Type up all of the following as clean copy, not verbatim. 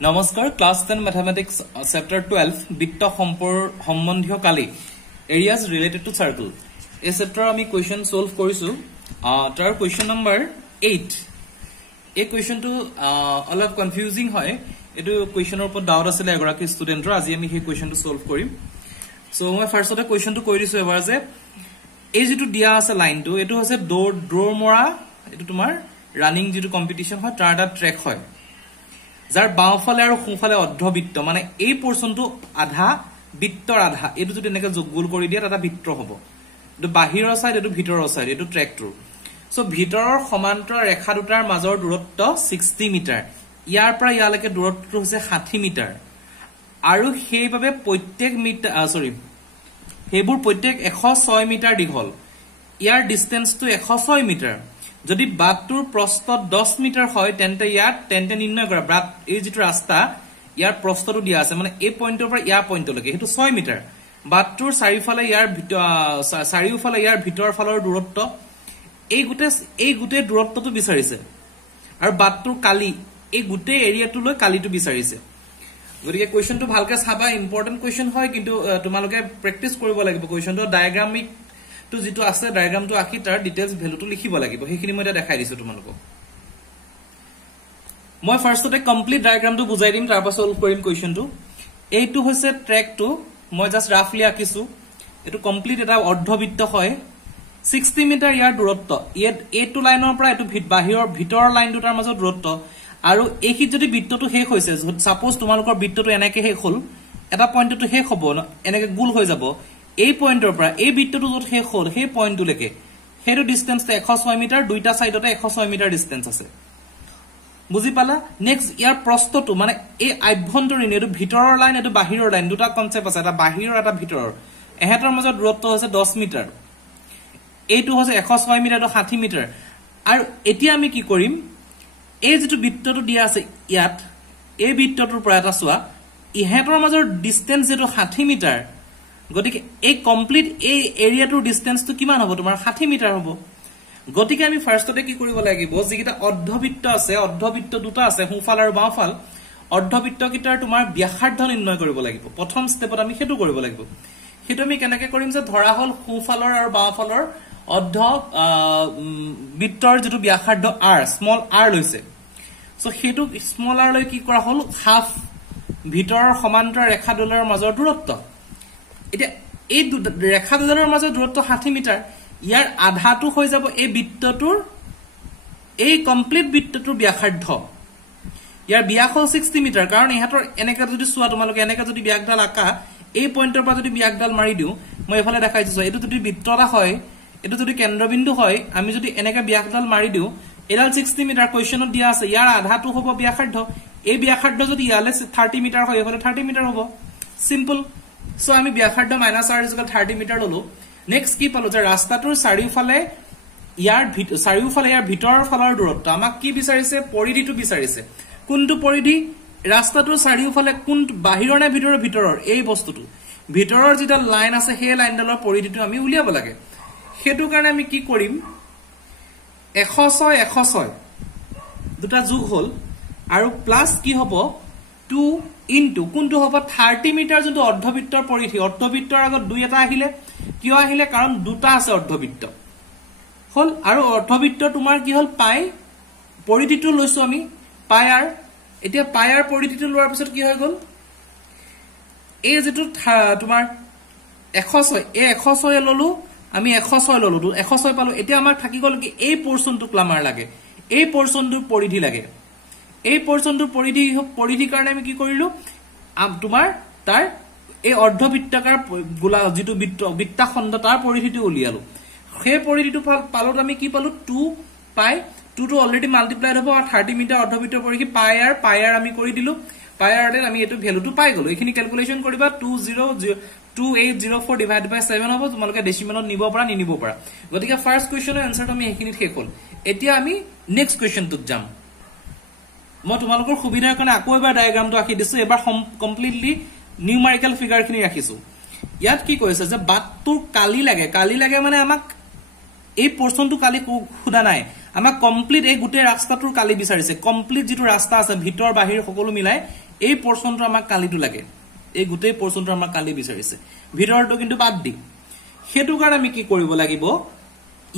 নমস্কাৰ class 10 mathematics chapter 12 বৃত্ত সম্বন্ধীয় কালি এৰিয়াজ ৰিলেটেড টু সাৰ্কেল এই চ্যাপ্টাৰ আমি কোৱেশ্চন সলভ কৰিছো তাৰ কোৱেশ্চন নম্বৰ 8 এই কোৱেশ্চনটো অলপ কনফিউজিং হয় এটো কোৱেশ্চনৰ ওপৰত ডাউট আছিল এগৰাকী ষ্টুডেন্টৰ আজি আমি সেই কোৱেশ্চনটো সলভ কৰিম সো মই ফাৰ্ষ্টতে কোৱেশ্চনটো কৈ দিছো এবাৰ যে এই যেটো দিয়া আছে লাইনটো এটো হৈছে ড্ৰ মৰা এটো তোমাৰ ৰানিং যেটো কম্পিটিশন হয় তাৰ এটা ট্ৰেক হয় যাৰ বাওফালে আৰু খুফালে অৰ্ধবৃত্ত মানে এই পোৰচনটো আধা বৃত্তৰ আধা এটো যদি এনেকে যোগগুল কৰি দিয়া এটা বৃত্ত হ'ব এটো বাহিৰৰ সাইড এটো ভিতৰৰ সাইড এটো ট্ৰেকটো সো ভিতৰৰ সমান্তৰাল ৰেখা দুটাৰ মাজৰ দূৰত্ব 60 মিটাৰ ইয়াৰ পৰা ইয়ালৈকে দূৰত্বটো হৈছে 60 মিটাৰ আৰু সেইভাবে প্ৰত্যেক মিটাৰ হেবুৰ প্ৰত্যেক 106 মিটাৰ দীঘল ইয়াৰ ডিসটেন্সটো 106 মিটাৰ যদি বাটটোৰ প্ৰস্থ 10 মিটাৰ হয় তেন্তে ইয়াত নিৰ্ণয় কৰা বাট এই যেটো ৰাস্তা ইয়াৰ প্ৰস্থটো দিয়া আছে মানে এই পইণ্টৰ পৰা ইয়াৰ পইণ্টলৈকে হেতু 6 মিটাৰ বাটটোৰ চাৰিফালে ইয়াৰ ভিতৰ ফালৰ দূৰত্ব এই গুটে দূৰত্বটো বিচাৰিছে আৰু বাটটোৰ কালি এই গুটে এৰিয়াটো লৈ কালিটো বিচাৰিছে গতিকে কোৱেশ্চনটো ভালকে চাবা ইম্পৰ্টেন্ট কোৱেশ্চন হয় কিন্তু তোমালোকে প্ৰেক্টিস কৰিব লাগিব কোৱেশ্চনটো ডায়াগ্ৰামিক তো যেটো আছে ডায়াগ্ৰামটো আকি তাৰ ডিটেইলস ভ্যালুটো লিখিব লাগিব হেখিনি মই দেখাই দিছো তোমালোকক মই ফাৰ্ষ্টতে কমপ্লিট ডায়াগ্ৰামটো বুজাই দিম তাৰ পাছত সলভ কৰিম কোৱেশ্চনটো এইটো হৈছে ট্ৰেকটো মই জাস্ট ৰাফলি আকিছো এটো কমপ্লিট এটা অৰ্ধবৃত্ত হয় 60 মিটাৰ ইয়াৰ দূৰত্ব এইটো লাইনৰ পৰা এটো বাহিৰৰ ভিতৰৰ লাইন দুটাৰ মাজৰ দূৰত্ব আৰু এইকি যদি বৃত্তটো শেষ হৈছে সাপোজ তোমালোকৰ বৃত্তটো এনেকে শেষ হল এটা পইণ্টটো শেষ হ'ব এনেকে গোল হৈ যাব এই পইণ্টৰ পৰা এই বৃত্তটো যত শেষ হল সেই পইণ্টলৈকে হেটো ডিসটেন্স 106 মিটাৰ দুইটা সাইডতে 106 মিটাৰ ডিসটেন্স আছে বুজি পালা নেক্সট ইয়াৰ প্ৰস্থটো মানে এই আভ্যন্তৰীণ এটো ভিতৰৰ লাইন এটো বাহিৰৰ লাইন দুটা কনসেপ্ট আছে এটা বাহিৰৰ এটা ভিতৰৰ এহেতৰ মাজৰ দূৰত্ব হৈছে 10 মিটাৰ এইটো হৈছে 106 মিটাৰ 60 মিটাৰ আৰু এতিয়া আমি কি কৰিম এই যেটো বৃত্তটো দিয়া আছে ইয়াত এই বৃত্তটোৰ পৰা এটা সোৱা ইহেতৰ মাজৰ ডিসটেন্স যেটো 60 মিটাৰ গতিকে এই কমপ্লিট এই এৰিয়াটোৰ ডিসটেন্সটো কিমান হ'ব তোমাৰ 60 মিটাৰ হ'ব গতিকে আমি ফাৰ্ষ্টতে কি কৰিব লাগিব যেকিটা অৰ্ধবৃত্ত আছে অৰ্ধবৃত্ত দুটা আছে হুফাল আৰু বাওফাল অৰ্ধবৃত্ত কিটাৰ তোমাৰ ব্যাসাৰ্ধ নিৰ্ণয় কৰিব লাগিব প্ৰথম স্টেপত আমি হেতু কৰিব লাগিব হেতু আমি কেনেকৈ কৰিম যে ধৰা হল হুফালৰ আৰু বাওফালৰ অৰ্ধ বৃত্তৰ যেটো ব্যাসাৰ্ধ r স্মল r লৈছে সো হেতু স্মল r লৈ কি কৰা হল হাফ ভিতৰৰ সমান্তৰাল ৰেখা দুডালৰ মাজৰ দূৰত্ব এতিয়া এই ৰেখা দুডালৰ মাজৰ দূৰত্ব 60 মিটাৰ ইয়াৰ আধাটো হৈ যাব এই বৃত্তটোৰ এই কমপ্লিট বৃত্তটোৰ ব্যাসাৰ্ধ ইয়াৰ ব্যাস 60 মিটাৰ কাৰণ ইহাতৰ এনেকা যদি সোৱা তোমালোকে এনেকা যদি ব্যাসডাল আকা এই পইণ্টৰ পৰা যদি ব্যাসডাল মাৰি দিও মই এফালে দেখাই দিছো এটো যদি বৃত্তটা হয় এটো যদি কেন্দ্ৰবিন্দু হয় আমি যদি এনেকা ব্যাসডাল মাৰি দিও এডাল 60 মিটাৰ কোৱেশ্চনত দিয়া আছে ইয়াৰ আধাটো হ'ব ব্যাসাৰ্ধ এই ব্যাসাৰ্ধ যদি ইয়ালে 30 মিটাৰ হয় এফালে 30 মিটাৰ হ'ব সিম্পল সো আমি ব্যাসাৰ্ধ - r 30 মিটাৰ ললো নেক্সট কি পালো যে ৰাস্তাটোৰ চাৰিওফালে ইয়াৰ ভিতৰৰ ফালৰ দূৰত্ব আমাক কি বিচাৰিছে পৰিধিটো বিচাৰিছে কোনটো পৰিধি ৰাস্তাটোৰ চাৰিওফালে কোন বাহিৰৰ নে ভিতৰৰ এই বস্তুটো ভিতৰৰ যেটা লাইন আছে সেই লাইনডালৰ পৰিধিটো আমি উলিয়াব লাগে হেতু কাৰণে আমি কি কৰিম 106 দুটা যোগ হল আৰু প্লাস কি হ'ব 2 ইনটু কোনটো হ'ব 30 মিটাৰ যোনটো অৰ্ধবৃত্তৰ পৰিধি অৰ্ধবৃত্তৰ আগত 2 এটা আহিলে কিয় আহিলে কাৰণ দুটা আছে অৰ্ধবৃত্ত হল আৰু অৰ্ধবৃত্ত তোমাৰ কি হল পাই পৰিধিটো লৈছো আমি পাই r এতিয়া পাই r পৰিধিটো লোৱাৰ পিছত কি হৈ গল এই যেটো তোমাৰ 106 এই 106 ললো আমি 106 ললো 106 পালো এতিয়া আমাৰ থাকি গল কি এই পোৰচনটো ক্লামাৰ লাগে এই পোৰচনটোৰ পৰিধি লাগে এই পোৰচনটোৰ পৰিধি কাৰণে আমি কি কৰিলো তোমাৰ তাৰ এই অৰ্ধবৃত্তাকাৰ গোলা যেটো বৃত্তাখণ্ড তাৰ পৰিধিটো উলিয়ালো সেই পৰিধিটো পালো আমি কি পালো 2 পাই 2 টো অলৰেডি মাল্টিপ্লাইড হ'ব আৰু 30 মিটাৰ অৰ্ধবৃত্তৰ পৰিধি পাই r আমি কৰি দিলো পাই r আমি এটো ভ্যালুটো পাই গলো এখিনি ক্যালকুলেশন কৰিবা 2804 ডিভাইড বাই 7 হ'ব তোমালোকে ডেসিমেলত নিব পৰা নিনিব পৰা গতিকে ফাৰ্স্ট কোৱেশ্চনৰ আনসাৰটো আমি এখিনিত শেষ হল এতিয়া আমি নেক্সট কোৱেশ্চনটোত যাম মই তোমালোকৰ সুবিধাৰ কাৰণে আকৌ এবাৰ ডায়াগ্ৰামটো আকি দিছো এবাৰ কমপ্লিটলি নিউমেৰিকেল ফিগাৰখিনি ৰাখিছো ইয়াত কি কৈছে যে বাটটোৰ কালি লাগে মানে আমাক এই পোৰচনটো কালি খুদা নাই আমাক কমপ্লিট এই গুটে ৰাস্তাটোৰ কালি বিচাৰিছে কমপ্লিট যেটো ৰাস্তা আছে ভিতৰ বাহিৰ সকলো মিলাই এই পোৰ্শনটো আমাক কালিটো লাগে এই গুটেই পোৰ্শনটো আমাক কালি বিচাৰিছে ভিতৰটো কিন্তু বাদ দি হেতু কাৰণে আমি কি কৰিব লাগিব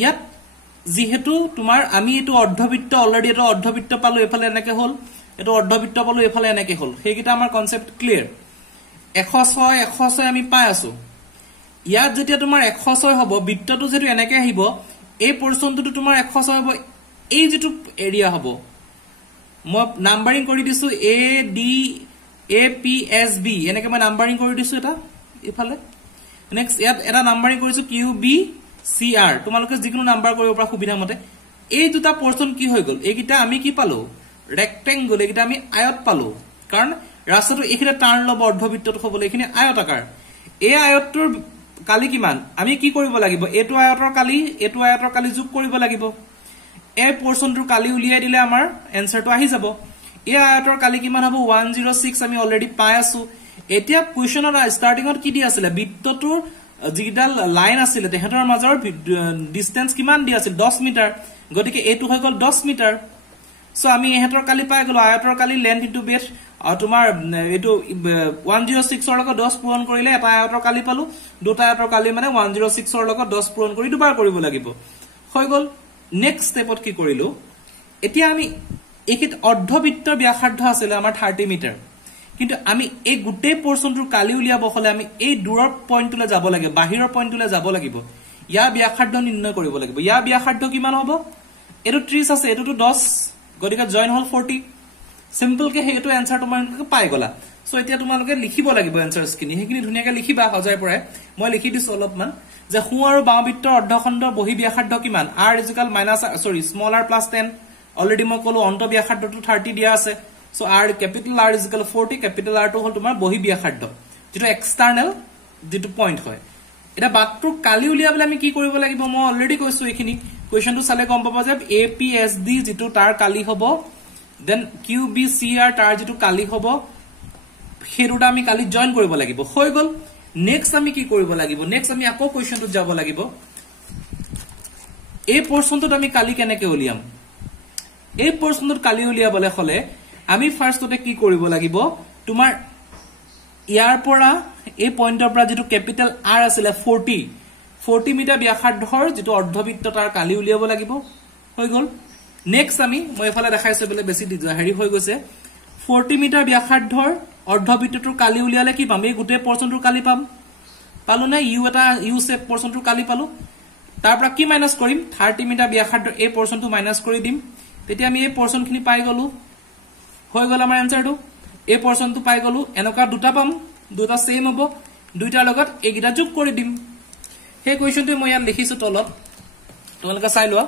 ইয়াত যেহেতু তোমাৰ আমি এটো অৰ্ধবৃত্ত অলৰেডি এটো অৰ্ধবৃত্ত পালো এফালে এনেকে হল এটো অৰ্ধবৃত্ত পালো এফালে এনেকে হল হেকিটা আমাৰ কনসেপ্ট ক্লিয়াৰ 106 আমি পাই আছো ইয়াত যেতিয়া তোমাৰ 106 হ'ব বৃত্তটো যেটো এনেকে আহিব এই পোৰ্শনটো তোমাৰ 106 হ'ব এই যেটো এৰিয়া হ'ব মই নাম্বাৰিং কৰি দিছো এ ডি এ পি এস বি এনেকে মই নাম্বাৰিং কৰি দিছো এটা ইফালে নেক্সট ইয়াত এটা নাম্বাৰিং কৰিছো কিউ বি সি আৰ তোমালোকে যিকোনো নাম্বাৰ কৰিব পৰা সুবিধা মতে এই দুটা পোৰ্শন কি হৈ গল এইকিটা আমি কি পালো ৰেক্টেংগল এইকিটা আমি আয়ত পালো কাৰণ ৰাস্তাটো এখিনে টাৰ্ন লব অৰ্ধবৃত্তটো হ'বলে এখিনে আয়তাকাৰ এই আয়তটোৰ কালি কিমান আমি কি কৰিব লাগিব এটো আয়তৰ কালি যোগ কৰিব লাগিব এই পোৰ্শনটোৰ কালি উলিয়াই দিলে আমাৰ এনসাৰটো আহি যাব এই আয়তৰ কালি কিমান হ'ব 106 আমি অলৰেডি পাই আছো এতিয়া কোৱেশ্চনৰ ষ্টাৰ্টিংত কি দি আছিল বৃত্তটোৰ যিডাল লাইন আছিল তেহেতৰ মাজৰ ডিসটেন্স কিমান দি আছিল 10 মিটাৰ গতিকে এটো হৈ গল 10 মিটাৰ সো আমি এহেতৰ কালি পাই গলো আয়তৰ কালি লেন্থ ইনটু বেস তোমাৰ এটো 106 ৰ লগত 10 পূৰণ কৰিলে এটা আয়তৰ কালি পালো দুটা আয়তৰ কালি মানে 106 ৰ লগত 10 পূৰণ কৰি দুবাৰ কৰিব লাগিব হৈ গল নেক্সট স্টেপত কি কৰিলো এতিয়া আমি একিত অৰ্ধবৃত্তৰ ব্যাসাৰ্ধ আছিল আমাৰ 30 মিটাৰ কিন্তু আমি এই গুটে পোৰ্শনটোৰ কালি উলিয়াব হলে আমি এই দূৰৰ পইণ্টলৈ যাব লাগে বাহিৰৰ পইণ্টলৈ যাব লাগিব ইয়া ব্যাসাৰ্ধ নিৰ্ণয় কৰিব লাগিব ইয়া ব্যাসাৰ্ধ কিমান হ'ব এটো 30 আছে এটোটো 10 গতিকে জয়েন হল 40 সিম্পল কে হেটো আনসাৰ তোমালোকে পাই গলা সো এতিয়া তোমালোকে লিখিব লাগিব আনসাৰস কিনি হেকিনি ধুনিয়াকে লিখিবা হজাই পৰাই মই লিখি দিছো অলপমান যে হু আৰু বাও বৃত্তৰ অৰ্ধখণ্ড বহি ব্যাসাৰ্ধ কিমান r small r plus 10 already মই কলো অন্ত ব্যাসাৰ্ধটো 30 দিয়া আছে so r capital R is equal to 40 capital R to হল তোমাৰ বহি ব্যাসাৰ্ধ যেটো এক্সটাৰ্নাল যেটো পইণ্ট হয় এটা বাকটো কালি উলিয়াবলে আমি কি কৰিব লাগিব মই অলৰেডি কৈছো এখিনি কোৱেশ্চনটো চালে গম পাবা যে APSD যেটো তাৰ কালি হ'ব দেন QBCR তাৰ যেটো কালি হ'ব হেৰুটা আমি কালি জয়েন কৰিব লাগিব হৈ গল নেক্সট আমি কি কৰিব লাগিব নেক্সট আমি আকৌ কোৱেশ্চনটো যাব লাগিব এই পোৰ্শনটো আমি কালি কেনেকে উলিয়াম এই পোৰ্শনটো কালি উলিয়াবলে হলে আমি ফাৰ্ষ্টতে কি কৰিব লাগিব তোমাৰ ইয়াৰ পৰা এই পইণ্টৰ পৰা যেটো ক্যাপিটাল R আছিল 40 মিটাৰ ব্যাসাৰ্ধৰ যেটো অৰ্ধবৃত্ত তাৰ কালি উলিয়াব লাগিব হৈ গল নেক্সট আমি মই এফালে দেখাইছো বলে বেছি হেৰি হৈ গৈছে 40 মিটাৰ ব্যাসাৰ্ধৰ অৰ্ধবৃত্তটোৰ কালি উলিয়ালে কি পাম এই গুটে পোৰ্শনটোৰ কালি পাম পালো না ইউ শেপ পোৰ্শনটোৰ কালি পালো তাৰ পৰা কি মাইনাস কৰিম 30 মিটাৰ ব্যাসাৰ্ধৰ এই পোৰ্শনটো মাইনাস কৰি দিম তেতিয়া আমি এই পোৰ্শনখিনি পাই গলো হৈ গল আমাৰ আনসাৰটো এই পোৰ্শনটো পাই গলো এনেকা দুটা পাম দুটা সেম হ'ব দুইটাৰ লগত এগিটা যোগ কৰি দিম সেই কোৱেশ্চনটো মই ইয়াত লিখিছো তলত তোমালোকে চাই লোৱা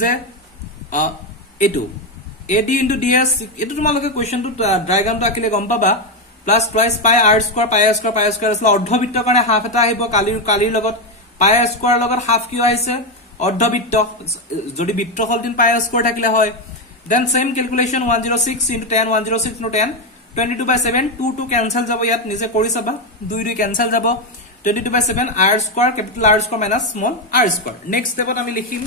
যে এটো AD into DS এটো তোমালোকে কোৱেশ্চনটো ডায়াগ্ৰামটো আকিলে গম পাবা প্লাস টুৱাইস পাই r স্কয়াৰ পাই স্কয়াৰ আছিল অৰ্ধবৃত্তৰ কাৰণে হাফ এটা আহিব কালিৰ লগত পাই স্কয়াৰ লগত হাফ কিয় আহিছে অৰ্ধবৃত্ত যদি বৃত্তফল দিন পাই স্কয়াৰ থাকিলে হয় then same calculation 106 into 10 106 into 10 22/7 2 cancel যাব ইয়াত নিজে কৰি চাবা 2 ক্যান্সেল যাব 22/7 r square capital R square minus small r square next স্টেপত আমি লিখিম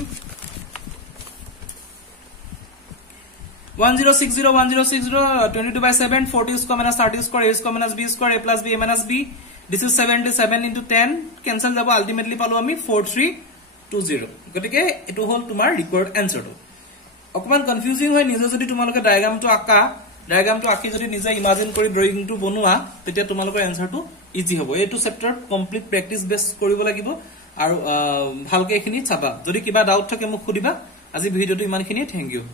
1060 22/7 40 square minus 30 square a square minus b square a plus b a minus b this is 77 into 10 cancel যাব ultimately পালো আমি 4320 গতিকে এটো হল তোমাৰ ৰিকোয়াৰ্ড আনসাৰটো অকমান কনফিউজিং হয় নিজে যদি তোমালোকে ডায়াগ্ৰামটো আকি যদি নিজে ইমাজিন কৰি ড্ৰয়িংটো বনোৱা তেতিয়া তোমালোকৰ আনসাৰটো ইজি হ'ব এটো চেপ্টাৰ কমপ্লিট প্ৰেক্টিস বেস কৰিব লাগিব আৰু ভালকে এখিনি চাবা যদি কিবা ডাউট থাকে মোক খুদিবা আজি ভিডিওটো ইমানখিনি থ্যাংক ইউ